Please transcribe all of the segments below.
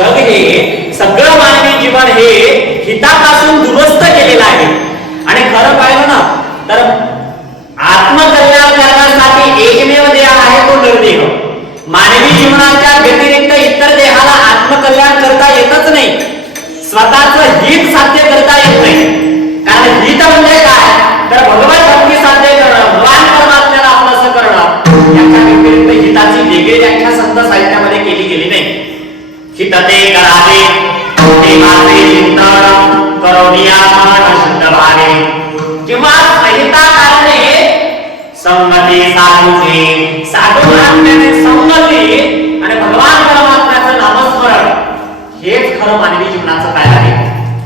जग हे सगळं मानवी जीवन हे हितापासून दुरुस्त केलेलं आहे. आणि खरं पाहिलं ना तर आत्मकल्याण करण्यासाठी एकमेव देह आहे तो निर्देह. मानवी जीवनाच्या व्यतिरिक्त इतर देहाला आत्मकल्याण करता येतच नाही. स्वतःच हित साध्य चितते करावे ते चिंतन करोनिया मन शुद्ध भावे किंवा संहिता कारणे संगती साधूचे। साधू महात्म्याने संगती आणि भगवान परमात्म्याचं नामस्मरण हेच खरं मानवी जीवनाचं काय आहे?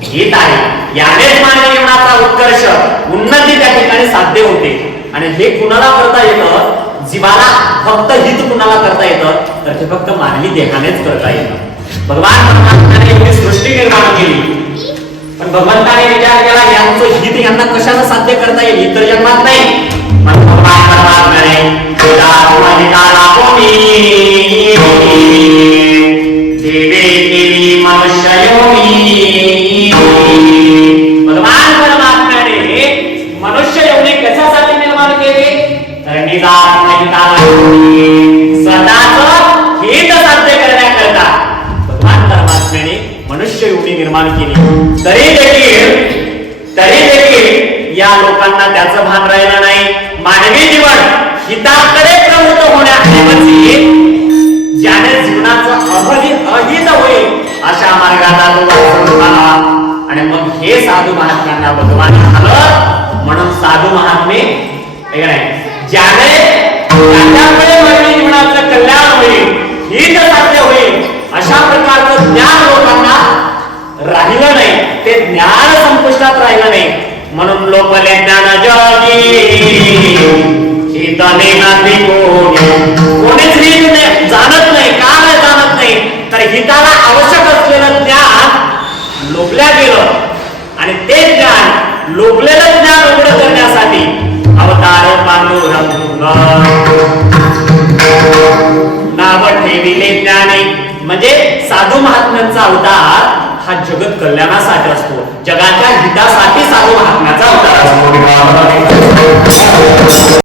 हित आहे. यानेच मानवी जीवनाचा उत्कर्ष उन्नती त्या ठिकाणी साध्य होते. आणि हे कुणाला करता येतं? जीवाला फक्त हित कुणाला करता येतं? तर ते फक्त मानवी देहानेच करता येतं. भगवान परमात्म्याने एवढी सृष्टी निर्माण केली. पण भगवंताने विचार केला यांचं हित यांना कशाला साध्य करता येईल? इतर जन्मात नाही. पण भगवान परमात्म्याने मनुष्य भगवान परमात्म्याने मनुष्य एवढे कशासाठी निर्माण केले? तर निदान निर्माण केली. तरी देखील तरी देखील या लोकांना त्याचं भान राहिलं नाही. मानवी जीवन हिताकडे प्रवृत्त होण्याऐवजी ज्याने जीवनाचं अभली अहित होईल अशा मार्गाला आला आणि मग हे साधू महात्म्यांना भगवान झालं. म्हणून साधू महात्मे ज्याने ते ज्ञान संपुष्टात राहिलं नाही. म्हणून लोकले ज्ञान जगी. नाती कोणीच हित नाही- जाणत नाही का जाणत नाही. तर हिताला आवश्यक असलेलं ज्ञान लोभल्या गेलं. आणि ते ज्ञान लोभलेलं ज्ञान उघड करण्यासाठी अवतार पांडुरंग. नाव ठेविले ज्ञाने. म्हणजे साधू महात्म्यांचा अवतार हा जगत कल्याणासाठी असतो. जगाच्या हितासाठी साधू हाकण्याचा अवतार असतो.